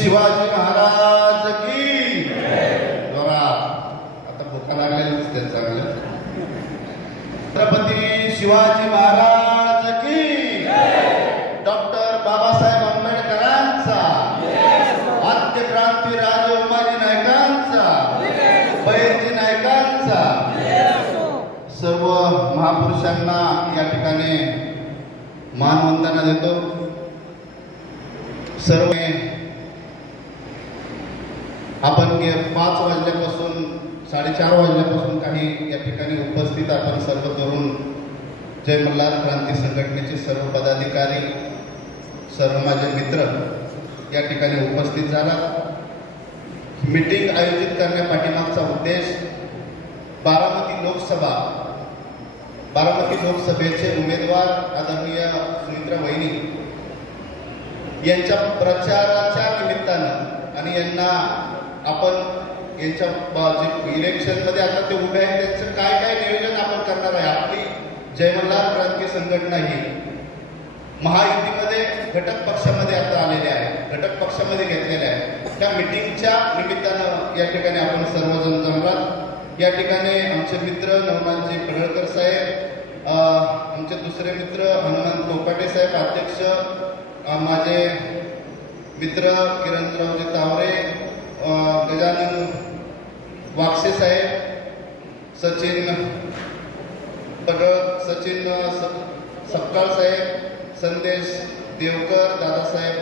शिवाजी महाराज की जरा आता भूका लागलेली दिसते चांगलं. छत्रपती शिवाजी महाराज की डॉक्टर बाबासाहेब आंबेडकरांचा, आद्य क्रांती राजे उमाजी नायकांचा, बैरजी नायकांचा, सर्व महापुरुषांना या ठिकाणी मानवंदना देतो. सर्व आपण 5 वाजल्यापासून 4:30 वाजल्यापासून काही या ठिकाणी उपस्थित आपण सर्व तरुण जय मल्हार क्रांती संघटनेचे सर्व पदाधिकारी, सर्व माझे मित्र या ठिकाणी उपस्थित झाला. मीटिंग आयोजित करण्यापाठीमागचा उद्देश बारामती लोकसभेचे उमेदवार आदरणीय सुमित्रा वहिनी यांच्या प्रचाराच्या निमित्तानं आणि यांना आपण यांच्या इलेक्शनमध्ये आता ते उभे आहेत त्यांचं काय काय नियोजन आपण करणार आहे. आपली जय मल्हार क्रांती संघटना ही महायुतीमध्ये घटक पक्षामध्ये आता आलेले आहे, घटक पक्षामध्ये घेतलेले आहे. त्या मिटिंगच्या निमित्तानं या ठिकाणी आपण सर्वजण जमलात. या ठिकाणी आमचे मित्र नवनाथजी पडळकर साहेब, आमचे दुसरे मित्र हनुमंत कोकाटे साहेब अध्यक्ष, माझे मित्र किरणरावजी तावरे, गजानन वागसे साहेब, सचिन सपकाळ साहेब, Sandesh Devkar, Dadasaheb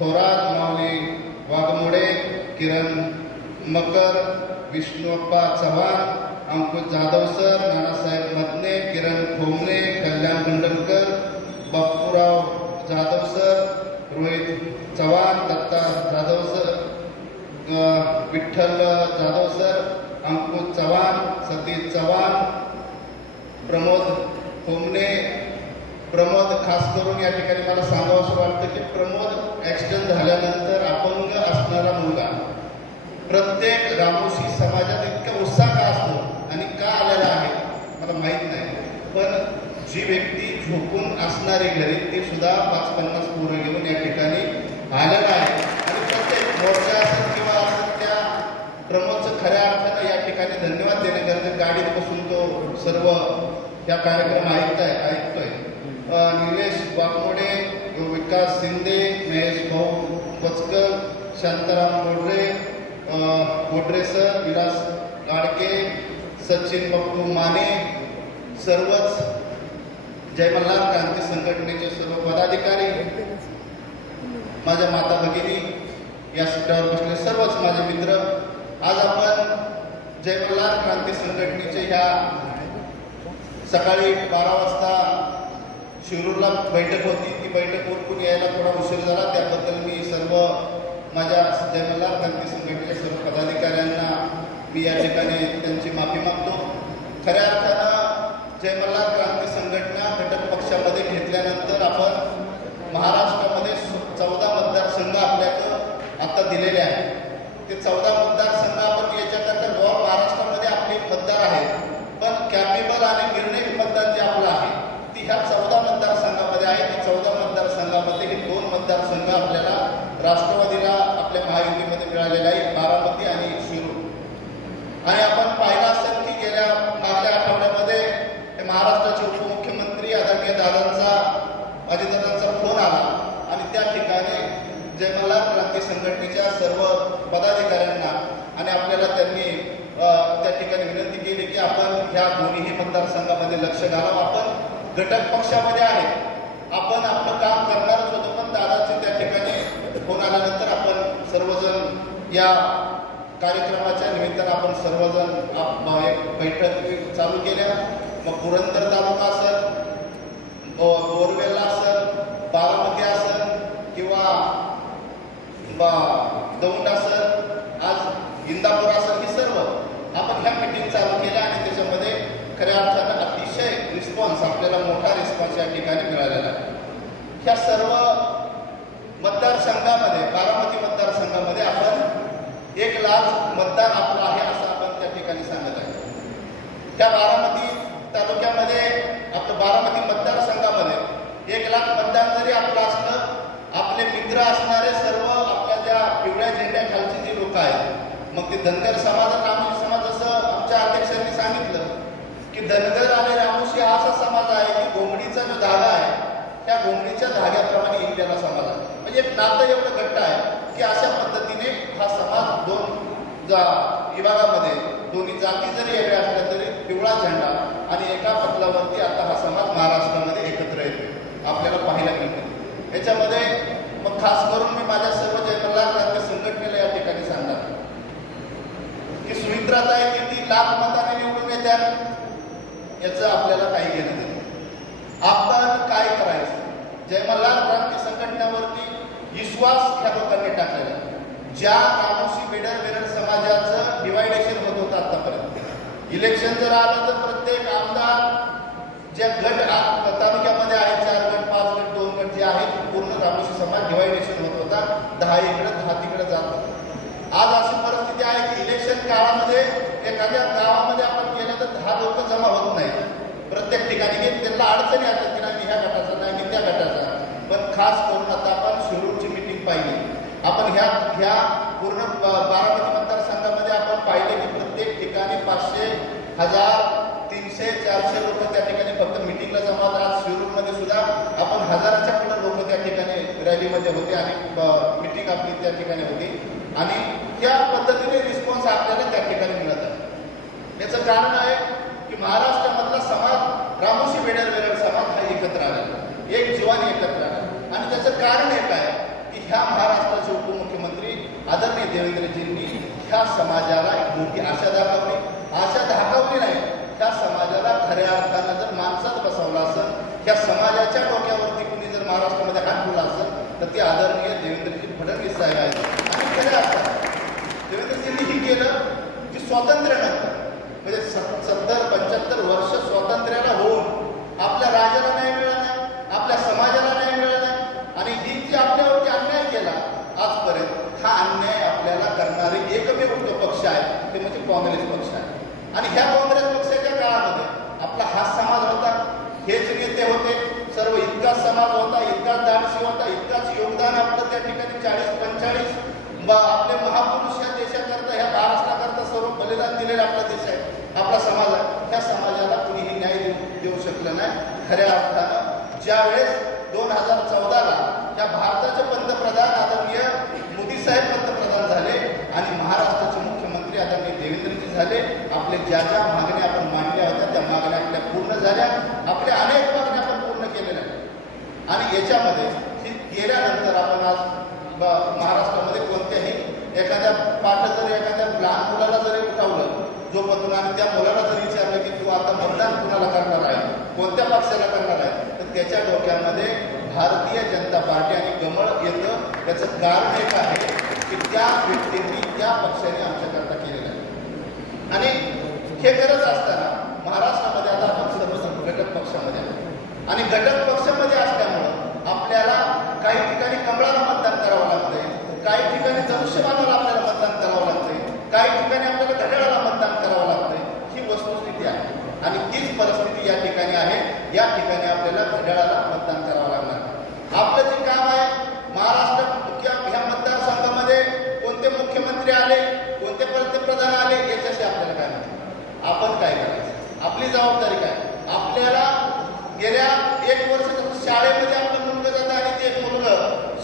Thorat, Mauli Waghmode, Kiran Makar, Vishnuappa Chavan, Ankush Jadhav sir, Nanasaheb Madne, Kiran Khomne, Kalyan Gundalkar, Bapurao Jadhav sir, Rohit Chavan, Datta Jadhav sir, Vitthal Jadhav sir, Ankush Chavan, Satish Chavan, Pramod Khomne. Pramod खास करून या ठिकाणी मला सांगावंसं वाटतं की प्रमोद ॲक्सिडेंट झाल्यानंतर अपंग असणारा मुलगा प्रत्येक रामोशी समाजात इतका उत्साह का असतो आणि का आलेला आहे मला माहीत नाही, पण जी व्यक्ती झोपून असणारे घरी ते सुद्धा 5-50 पोरं घेऊन या ठिकाणी आलेला आहे. आणि प्रत्येक मोर्चा असेल किंवा असेल त्या प्रमोदचं खऱ्या अर्थानं या ठिकाणी धन्यवाद देणे गरजेचं. गाडीत बसून तो सर्व या कार्यक्रम ऐकतोय. निलेश वाघमोडे, विकास शिंदे, महेश भाऊ वचकर, शांताराम गोडरे सर, विलास गाडके, सचिन बप्पू माने, सर्वच जय मल्हार क्रांती संघटनेचे सर्व पदाधिकारी, माझ्या माता भगिनी, या सीटावर बसले सर्वच माझे मित्र. आज आपण जय मल्हार क्रांती संघटनेचे ह्या सकाळी 12 वाजता शिरूरला बैठक होती. ती बैठक उरकून यायला थोडा उशीर झाला, त्याबद्दल मी सर्व माझ्या जय मल्हार क्रांती संघटनेच्या सर्व पदाधिकाऱ्यांना मी या ठिकाणी त्यांची माफी मागतो. खऱ्या अर्थानं जय मल्हार क्रांती संघटना घटक पक्षामध्ये घेतल्यानंतर आपण महाराष्ट्रामध्ये 14 मतदारसंघ आपल्याकडं आता दिलेले आहेत. ते 14 मतदारसंघ आपण याच्याकरता गोवा महाराष्ट्रामध्ये आपले मतदार आहेत, पण कॅपेबल आणि निर्णय मतदान जे आपलं आहे ती ह्या 14 मतदारसंघामध्ये आहे. त्या 14 मतदारसंघामध्ये हे 2 मतदारसंघ आपल्याला राष्ट्रवादीला आपल्या महायुतीमध्ये मिळालेले आहे, बारामती आणि शिरूर. आणि आपण पाहिलं असेल की गेल्या मागल्या आठवड्यामध्ये महाराष्ट्राचे उपमुख्यमंत्री आदरणीय अजितदादांचा फोन आला आणि त्या ठिकाणी जय मल्हार क्रांती संघटनेच्या सर्व पदाधिकाऱ्यांना आणि आपल्याला त्यांनी त्या ठिकाणी विनंती केली की आपण ह्या दोन्ही मतदारसंघामध्ये लक्ष घालावं. आपण घटक पक्षामध्ये आहे, आपण आपलं काम करणारच होतो, पण दादाचे त्या ठिकाणी फोन आल्यानंतर आपण सर्वजण या कार्यक्रमाच्या निमित्तानं आपण सर्वजण बैठक चालू केल्या. मग पुरंदर तालुका असेल, बोरवेला असेल, बारामती असेल किंवा दौंड असेल, आज इंदापूर असेल, ही सर्व आपण ह्या मीटिंग चालू केल्या आणि त्याच्यामध्ये खऱ्या अर्थानं अतिशय रिस्पॉन्स, आपल्याला मोठा रिस्पॉन्स या ठिकाणी मिळालेला आहे. ह्या सर्व मतदारसंघामध्ये, बारामती मतदारसंघामध्ये आपण 1 लाख मतदार आपलं आहे असं आपण त्या ठिकाणी सांगत आहे. त्या बारामती तालुक्यामध्ये आपलं बारामती मतदारसंघामध्ये 1 लाख मतदान जरी आपलं असलं, आपले मित्र असणारे सर्व आपल्या ज्या पिवळ्या लोक आहेत. मग ते धनगर समाज आणि रामोशी समाज, जसं आमच्या अध्यक्षांनी सांगितलं की धनगर आणि रामोशी हा असा समाज आहे की घोंगडीचा जो धागा आहे त्या घोंगडीच्या धाग्याप्रमाणे इंडियाला समाज आहे. म्हणजे एक नातं एवढं घट्ट आहे की अशा पद्धतीने हा समाज दोन विभागामध्ये दोन्ही जाती जरी वेगळ्या असल्या तरी पिवळा झेंडा आणि एका पटलावरती आता हा समाज महाराष्ट्रामध्ये एकत्र येतो आपल्याला पाहायला मिळतो. याच्यामध्ये मग खास करून मी माझ्या सर्व जयमल्हार क्रांती संघटनेला या ठिकाणी सांगणार की सुमित्राताई किती लाख मताने निवडून येतात याचं आपल्याला काही घेणं नाही. आपण काय करायचं? जयमल्हार क्रांती संघटनेवरती विश्वास ह्या लोकांनी टाकलेला. ज्या रामोशी बेडर वेरड समाजाचं डिवायडेशन होत होतं आतापर्यंत, इलेक्शन जर आलं तर प्रत्येक आमदार ज्या गट तालुक्यामध्ये आहेत 4 गट 5 गट 2 गट जे आहेत पूर्ण रामोशी समाज डिवायडेशन होत होता. 10 इकडे 10 तिकडे जात होता. आज अशी परिस्थिती आहे की इलेक्शन काळामध्ये एखाद्या गावामध्ये आपण गेलं तर 10 लोक जमा होत नाही प्रत्येक ठिकाणी. त्यांना अडचणी असतात की नाही ह्या गटाचा नाही की त्या गटाचा. पण खास करून आता आपण शिरूरची मिटिंग पाहिली, आपण ह्या पूर्ण बारामती मतदारसंघामध्ये आपण पाहिले की प्रत्येक ठिकाणी 500, 1000, 300, 400 लोक त्या ठिकाणी फक्त मिटिंगला जमा होतात. आज शिरूरमध्ये सुद्धा आपण 1000च्या पुढे लोक त्या ठिकाणी रॅलीमध्ये होते आणि मिटिंग आपली त्या ठिकाणी होती आणि त्या पद्धतीने रिस्पॉन्स आपल्याला त्या ठिकाणी मिळत आहे. याचं कारण आहे की महाराष्ट्रामधला समाज रामोशी बेडर वेरड समाज हा एकत्र आला, एक जीवाने एकत्र आला. आणि त्याचं कारण एक आहे की ह्या महाराष्ट्राचे उपमुख्यमंत्री आदरणीय देवेंद्रजींनी ह्या समाजाला एक मोठी आशा दाखवली. आशा दाखवली नाही, ह्या समाजाला खऱ्या अर्थानं जर माणसात बसवलं असेल, ह्या समाजाच्या डोक्यावरती कुणी जर महाराष्ट्रामध्ये हात ठेवला असेल तर ते आदरणीय देवेंद्रजी फडणवीस साहेब आहेत. आणि खऱ्या अर्थानं देवेंद्रजींनी ही केलं की स्वातंत्र्यानंतर म्हणजे 70-75 वर्ष स्वातंत्र्याला होऊन आपल्या राज्याला नाही मिळालं, आपल्या समाजाला नाही मिळालं आणि ही जी आपल्यावरती अन्याय केला आजपर्यंत, हा अन्याय आपल्याला करणारे एकमेव जो पक्ष आहे ते म्हणजे काँग्रेस पक्ष आहे. आणि ह्या काँग्रेस पक्षाच्या काळामध्ये आपला हाच समाज होता, हेच नेते होते, सर्व इतकाच समाज होता, इतकाच धाडसी होता, इतकाच योगदान आपलं त्या ठिकाणी 40-45 आपले महापुरुष या देशाकरता ह्या महाराष्ट्राकरता सर्व बलिदान दिलेला आपला देश आहे, आपला समाज आहे. ह्या समाजाला कुणीही न्याय देऊ शकलं नाही. खऱ्या अर्थानं ज्यावेळेस 2014ला या भारताचे पंतप्रधान आदरणीय मोदी साहेब पंतप्रधान झाले आणि महाराष्ट्राचे मुख्यमंत्री आदरणीय देवेंद्रजी झाले, आपले ज्या ज्या मागण्या आपण मांडल्या होत्या त्या मागण्या आपल्या पूर्ण झाल्या, आपल्या अनेक मागण्या आपण पूर्ण केलेल्या. आणि याच्यामध्ये गेल्यानंतर आपण आज महाराष्ट्रामध्ये कोणत्याही एखाद्या जर एखाद्या लहान मुलाला जरी उठवलं झोपतून आणि त्या मुलाला जर विचारलं की तू आता मतदान कुणाला करणार आहे, कोणत्या पक्षाला करणार आहे, तर त्याच्या डोक्यामध्ये भारतीय जनता पार्टी आणि कमळ येतं. त्याचं कारण एक आहे की त्या व्यक्तींनी त्या पक्षाने आमच्याकरता केलेलं आहे. आणि हे करत असताना महाराष्ट्रामध्ये आता आपण सर्वजण घटक पक्षामध्ये आहोत आणि घटक पक्षामध्ये असल्यामुळं आपल्याला काही ठिकाणी कमळाला मतदान करावं लागतंय, काही ठिकाणी धनुष्यबाणाला आपल्याला मतदान करावं लागतंय, काही ठिकाणी आपल्याला घड्याळाला मतदान करावं लागतंय. ही वस्तुस्थिती आहे आणि तीच परिस्थिती या ठिकाणी आहे. या ठिकाणी आपल्याला घड्याळाला मतदान करावं लागणार. आपलं जे काम आहे महाराष्ट्र ह्या मतदारसंघामध्ये कोणते मुख्यमंत्री आले, कोणते पंतप्रधान आले याच्याशी आपल्याला काय माहिती, आपण काय करायचं, आपली जबाबदारी काय. आपल्याला गेल्या 1 वर्ष शाळेमध्ये आपलं मुलगा जातं आणि ते मुलगा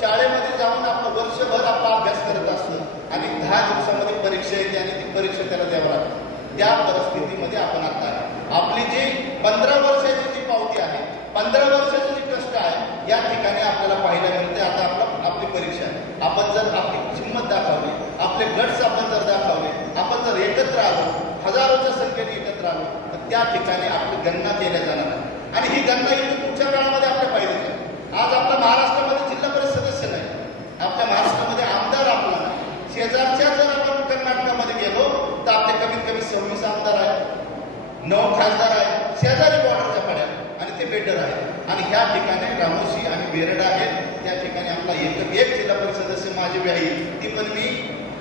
शाळेमध्ये जाऊन आपलं वर्षभर आपला अभ्यास करत असतं आणि 10 दिवसामध्ये परीक्षा येते आणि ती परीक्षा त्याला द्यावं लागते. त्या परिस्थितीमध्ये आपण आता आहे. आपली जी 15 वर्षाची जी पावती आहे, 15 वर्षाचं जे कष्ट आहे या ठिकाणी आपल्याला पाहायला मिळते. आता आपली परीक्षा आहे. आपण जर आपली हिंमत दाखवली, आपले गट्स आपण जर दाखवले, आपण जर एकत्र आलो, हजारोच्या संख्येने एकत्र आलो तर त्या ठिकाणी आपली गणना केल्या जाणार आहे. आणि ही गणना इथून पुढच्या काळामध्ये आपल्या पाहिजे. आज आपल्या महाराष्ट्रामध्ये जिल्हा परिषद सदस्य नाही, आपल्या महाराष्ट्रामध्ये आमदार आपला नाही. शेजारच्या जर आपण कर्नाटकामध्ये गेलो तर आपले कमीत कमी 26 आमदार आहेत, 9 खासदार आहेत, शेजारी बॉर्डरच्या पाड्यात आणि ते बेटर आहे. आणि ह्या ठिकाणी रामोशी आणि बेरड आहेत. त्या ठिकाणी आपला एक जिल्हा परिषद सदस्य माझी व्याही ती पण मी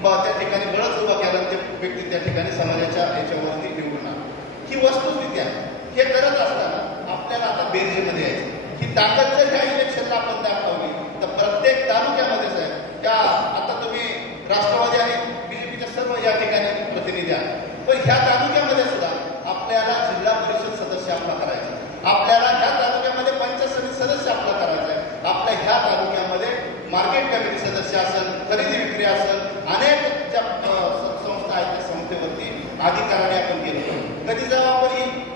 त्या ठिकाणी बळच उभा केला, ते व्यक्ती त्या ठिकाणी समाजाच्या याच्यावरती निवडून आला. ही वस्तुस्थिती आहे. हे करत असताना आपल्याला आता बेरजेमध्ये यायचं. ही ताकद जर ह्या इलेक्शनला आपण दाखवली तर प्रत्येक तालुक्यामध्येच आहे. त्या आता तुम्ही राष्ट्रवादी आणि खरेदी विक्री असेल, अनेक ज्या संस्था आहेत त्या संस्थेवरती अधिकाराने आपण गेलो. कधी जेव्हा आपण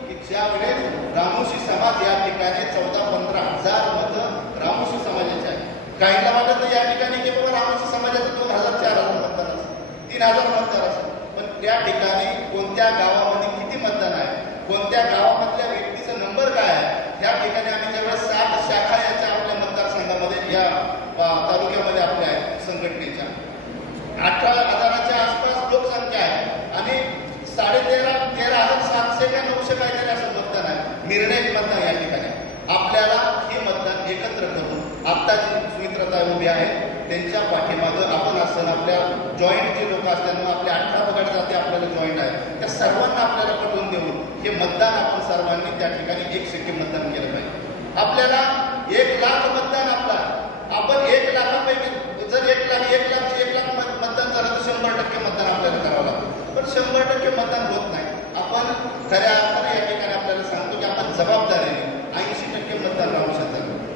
की ज्या वेळेस रामोशी समाज या ठिकाणी 14-15 हजार मतं रामोशी समाजाचे आहे. काहींना वाटत या ठिकाणी की बाबा रामोशी समाजाचं 2000-4000 मतदार असेल, 3000 मतदार असेल, पण त्या ठिकाणी कोणत्या गावामध्ये किती मतदान आहे, कोणत्या गावामधल्या व्यक्तीचा नंबर काय आहे, या ठिकाणी आम्ही ज्यावेळेस 7 शाखा याच्या आपल्या मतदारसंघामध्ये या तालुक्यामध्ये आपल्या आहेत संघटनेच्या 18,000च्या आसपास लोकसंख्या आहे आणि 13,700 का 900 काहीतरी असं मतदान आहे. निर्णायक मतदान या ठिकाणी आपल्याला हे मतदान एकत्र करून आता जी सुमित्राताई उभी आहेत त्यांच्या पाठीमागं आपण असताना आपल्या जॉईंट जे लोक असतात आपल्या 18 पगड जाते आपल्याला जॉईंट आहे त्या सर्वांना आपल्याला पटवून देऊन हे मतदान आपण सर्वांनी त्या ठिकाणी 1% मतदान केलं पाहिजे. आपल्याला 1 लाख मतदान आपला आपण 1 लाखापैकी जर 1 लाख मतदान झालं तर 100% मतदान आपल्याला करावं लागतं. पण 100% मतदान होत नाही. आपण खऱ्या अर्थाने या ठिकाणी आपल्याला सांगतो की आपण जबाबदारीने 80% मतदान रामोशीचं.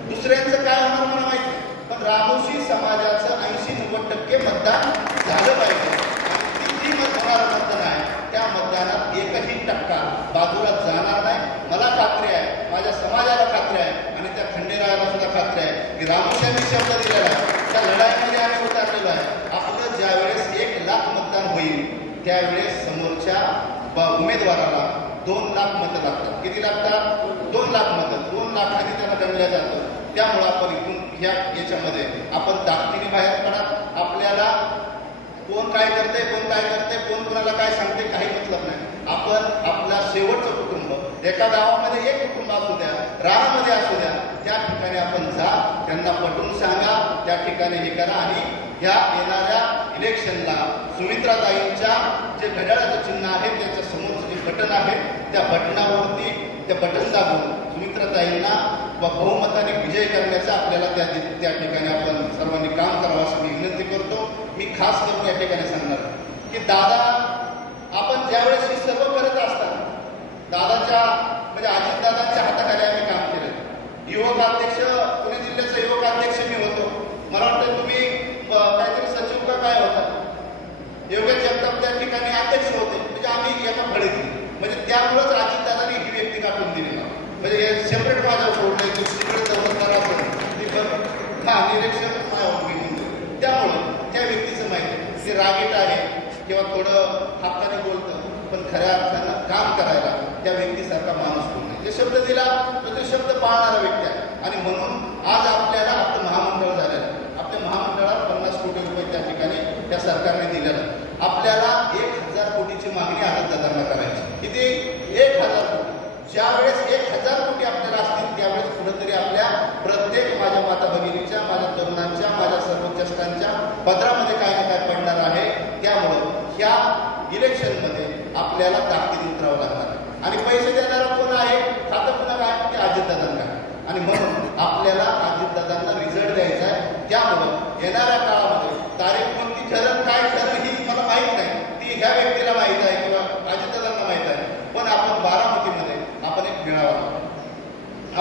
दुसऱ्यांचं काय होणार मला माहिती नाही, पण रामोशी समाजाचं 80-90% मतदान झालं पाहिजे. आणि किती होणारं मतदान आहे त्या मतदानात 1% बाजूला जाणार नाही. मला खात्री आहे, माझ्या समाजाला खात्री आहे आणि त्या खंडेरायाला सुद्धा खात्री आहे की रामोशांनी शब्द दिलेला आहे त्या लढाईमध्ये आम्ही उतरलेलो आहे. आपलं ज्यावेळेस 1 लाख मतदान होईल त्यावेळेस समोरच्या उमेदवाराला 2 लाख मतं लागतात. किती लागतात? 2 लाख मतं. 2 लाखांनी त्यांना गणलं जातं. त्यामुळं आपण इथून याच्यामध्ये आपण ताकदीने बाहेर पडा. आपल्याला कोण काय करते, कोण कोणाला काय सांगते काही मतलब नाही. आपण आपला शेवटचं कुटुंब एका गावामध्ये 1 कुटुंब असू द्या, रानामध्ये असू द्या, त्या ठिकाणी आपण जा, त्यांना पटवून सांगा, त्या ठिकाणी हे करा आणि ह्या येणाऱ्या इलेक्शनला सुमित्राताईंच्या जे घड्याळाचं चिन्ह आहे त्याच्या समोरचं जे बटन आहे त्या बटनावरती त्या बटन दाबून सुमित्राताईंना बहुमताने विजय करण्याचा आपल्याला त्या ठिकाणी आपण सर्वांनी काम करावं असं मी विनंती करतो. मी खास करून या ठिकाणी सांगणार की दादा आपण ज्यावेळेस हे सर्व करत असताना दादाच्या म्हणजे अजितदादांच्या हाताखाली आम्ही काम केलं. युवक अध्यक्ष पुणे जिल्ह्याचा युवक अध्यक्ष मी होतो. मला वाटतं तुम्ही काहीतरी सचिव का काय होता, योगेश जगताप त्या ठिकाणी अध्यक्ष होते. म्हणजे आम्ही एका फळीत म्हणजे त्यामुळेच अजितदादांनी ही व्यक्ती काढून दिली ना. म्हणजे हे सेपरेट माझ्या सोडलं दुसरीकडे जबाबदार असेल निरीक्षण त्यामुळं त्या व्यक्तीचं माहिती ते रागीट आहे किंवा थोडं हाताने बोलतं पण खऱ्या अर्थानं काम करायला त्या व्यक्तीसारखा माणूस कोण नाही. जे शब्द दिला तो ते शब्द पाळणारा व्यक्ती आहे. आणि म्हणून आज आपल्याला आपलं महामंडळ झालेलं आहे. आपल्या महामंडळात 50 कोटी रुपये त्या ठिकाणी त्या सरकारने दिलेलं. आपल्याला 1,000 कोटीची मागणी अजितदादांना करायची. किती? 1,000 कोटी. ज्यावेळेस 1,000 कोटी आपल्याला असतील त्यावेळेस कुठंतरी आपल्या प्रत्येक माझ्या माता भगिनीच्या, माझ्या तरुणांच्या, माझ्या सर्व ज्येष्ठांच्या पदरामध्ये काय ना काय पडणार आहे. त्यामुळं ह्या इलेक्शनमध्ये आपल्याला ताकद उतरावं लागणार आहे. आणि पैसे देणारा कोण आहे? खातं पुन्हा काय? ते अजितदादांना. आणि म्हणून आपल्याला अजितदादांना रिझल्ट द्यायचा आहे. त्यामुळं येणाऱ्या काळामध्ये तारीख कोणती ठरेल काय ठरेल ही मला माहीत नाही, ती ह्या व्यक्तीला माहीत आहे किंवा अजितदादांना माहीत आहे. पण आपण बारामतीमध्ये आपण एक मेळावा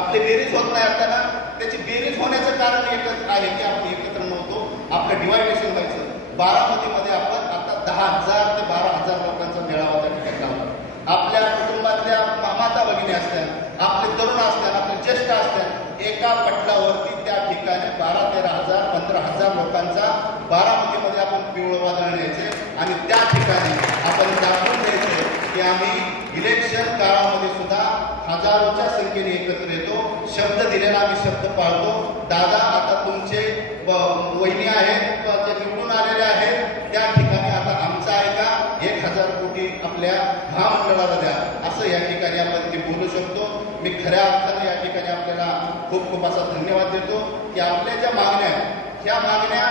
आपली बेरीज होत नाही असताना त्याची बेरीज होण्याचं कारण एकच आहे की आपण एकत्र नव्हतो, आपलं डिवायडेशन व्हायचं. बारामतीमध्ये आपण आता 10,000 ते 12,000 लोकांचा मेळावा त्या ठिकाणी लावला. आपल्या कुटुंबातल्या माता भगिनी असतात, आपले तरुण असतात, आपले ज्येष्ठ असतात, एका पटलावरती त्या ठिकाणी 12,000-13,000 15,000 लोकांचा बारामतीमध्ये आपण पिवळं वादळ न्यायचे आणि त्या ठिकाणी आपण दाखवून द्यायचे की आम्ही इलेक्शन काळामध्ये सुद्धा हजारोच्या संख्येने एकत्र येतो. शब्द दिलेला आम्ही शब्द पाळतो. दादा आता तुमचे वहिनी आहेत जे निवडून आलेले आहेत त्या ठिकाणी आता आमचा ऐका 1,000 कोटी आपल्या महामंडळाला द्या असं या ठिकाणी आपण ते बोलू शकतो. मी खऱ्या अर्थाने या ठिकाणी आपल्याला खूप खूप असा धन्यवाद देतो की आपल्या ज्या मागण्या आहेत ह्या मागण्या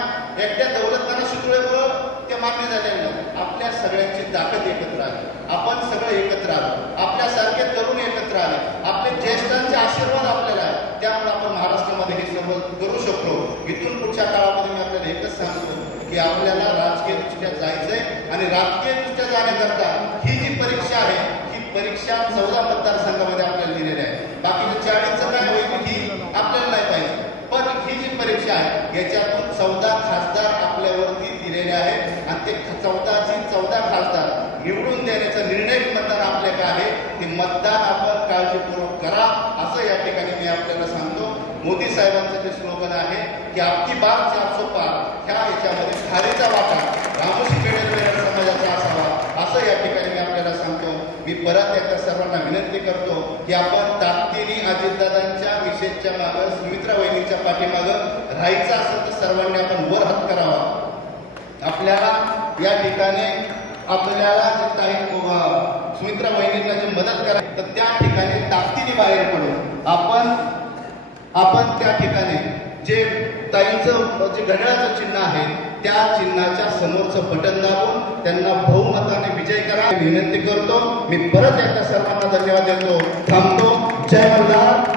एकट्या दौलतखाना सुटल्यामुळं त्या मागण्या झालेल्या नाही. आपल्या सगळ्यांची ताकद एकत्र आली, आपण सगळे एकत्र आलो, आपल्यासारखे तरुण एकत्र आले, आपले ज्येष्ठांचे आशीर्वाद आपल्याला आहे. त्यामुळे आपण महाराष्ट्रामध्ये हे सर्व करू शकतो. इथून पुढच्या काळामध्ये मी आपल्याला एकच सांगतो की आपल्याला राजकीयदृष्ट्या जायचंय आणि राजकीयदृष्ट्या जाण्याकरता ही जी परीक्षा आहे ही परीक्षा 14 मतदारसंघामध्ये आपल्याला दिलेली आहे. बाकीच्या 40चं काय होईल ही आपल्याला नाही पाहिजे. पण ही जी परीक्षा आहे याच्यातून 14 खासदार आपल्यावर ते 14 खासदार निवडून देण्याचा निर्णय मतदान आपल्याकडे आहे. ते मतदान आपण काळजीपूर्वक करा असं या ठिकाणी मी आपल्याला सांगतो. मोदी साहेबांचं जे स्लोगन आहे की आपकी बार 400 पार, ह्या ह्याच्यामध्ये खारीचा वाटा रामोशी पेडेलवेर समाजाचा असावा असं या ठिकाणी मी आपल्याला सांगतो. मी परत एकदा सर्वांना विनंती करतो की आपण ताकदीने अजितदादांच्या विषयच्या मागं, सुमित्रा वहिनीच्या पाठीमागं राहायचं असेल तर सर्वांनी आपण वर हात करावा. आपल्याला या ठिकाणी आपल्याला जे काही सुमित्रा वहिनींना जे मदत करायची तर त्या ठिकाणी ताकदीने बाहेर पडू. आपण त्या ठिकाणी जे ताईंचं जे घड्याळाचं चिन्ह आहे त्या चिन्हाच्या समोरचं बटन दाबून त्यांना बहुमताने विजय करा विनंती करतो. मी परत एकदा सर्वांना धन्यवाद देतो. थांबतो. जय मल्हार.